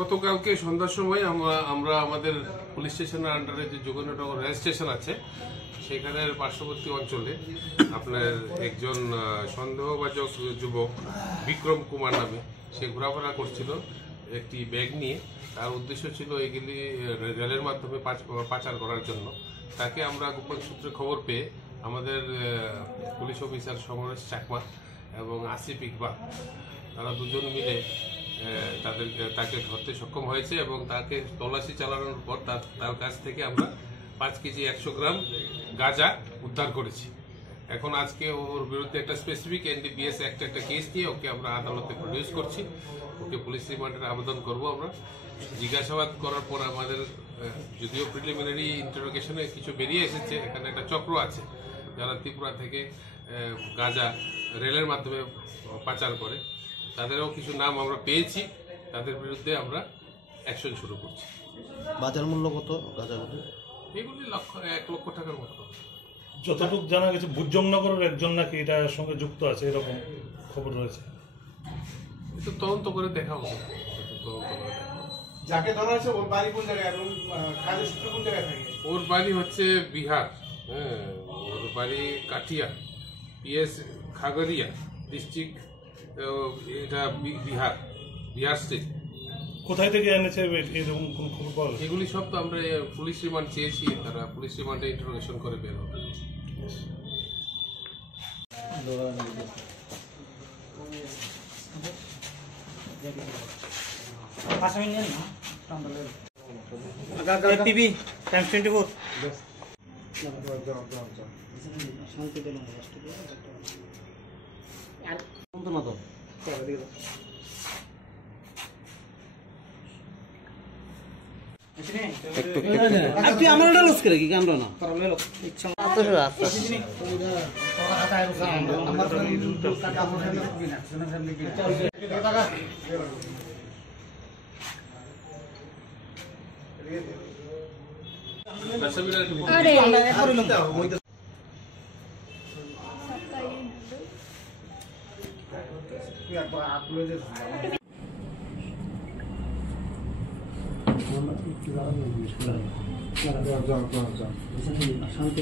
গতকালকে সন্ধ্যার সময় আমরা আমাদের পুলিশ স্টেশনের আন্ডারে যে যোগেন্দ্রনগর রেল স্টেশন আছে সেখানের পার্শ্ববর্তী অঞ্চলে আপনার একজন সন্দেহভাজন যুবক বিক্রম কুমার নামে সে ঘোরাফেরা করছিল একটি ব্যাগ নিয়ে। তার উদ্দেশ্য ছিল এগুলি রেলের মাধ্যমে পাচার করার জন্য। তাকে আমরা গোপন সূত্রে খবর পেয়ে আমাদের পুলিশ অফিসার সমরেশ চাকমা এবং আসিফ ইকবাল তারা দুজন মিলে তাকে ধরতে সক্ষম হয়েছে এবং তাকে তল্লাশি চালানোর পর তার কাছ থেকে আমরা 5 কেজি 100 গ্রাম গাঁজা উদ্ধার করেছি। এখন আজকে ওর বিরুদ্ধে একটা স্পেসিফিক NDPS একটা কেস দিয়ে ওকে আমরা আদালতে প্রডিউস করছি। ওকে পুলিশ রিমান্ডের আবেদন করব। আমরা জিজ্ঞাসাবাদ করার পর আমাদের যদিও প্রিলিমিনারি ইন্টারোগেশনে কিছু বেরিয়ে এসেছে, এখানে একটা চক্র আছে যারা ত্রিপুরা থেকে গাঁজা রেলের মাধ্যমে পাচার করে। তাদেরও কিছু নাম আমরা পেয়েছি, তাদের বিরুদ্ধে আমরা অ্যাকশন শুরু করছি। বাজার মূল্য কত গাঁজাগুলি? এগুলি 1 লক্ষ টাকার মতো। যতটুকু জানা গেছে বুজজংনগরের একজন নাকি এটার সঙ্গে যুক্ত আছে, এরকম খবর রয়েছে। এটা তদন্ত করে দেখা হবে। যাকে ধরা হয়েছে ওর বাড়ি কোন জায়গায় এবং কাজের সূত্র কোন জায়গায় থাকে? ওর বাড়ি হচ্ছে বিহার, ওর বাড়ি কাটিয়া, PS খাগড়িয়া ডিস্ট্রিক্ট, এটা বিহার স্টেট। কোথায় থেকে এনেছে এরকম কোন খবর পাওয়া গেছে? এগুলি সব তো আমরা পুলিশ রিমান্ড চেয়েছি, তারা পুলিশ রিমান্ডে ইন্টারোগেশন করে বের হবে। টিভি টাইমস 24 তুই আমার লস করে কি কান্ড না শান্তি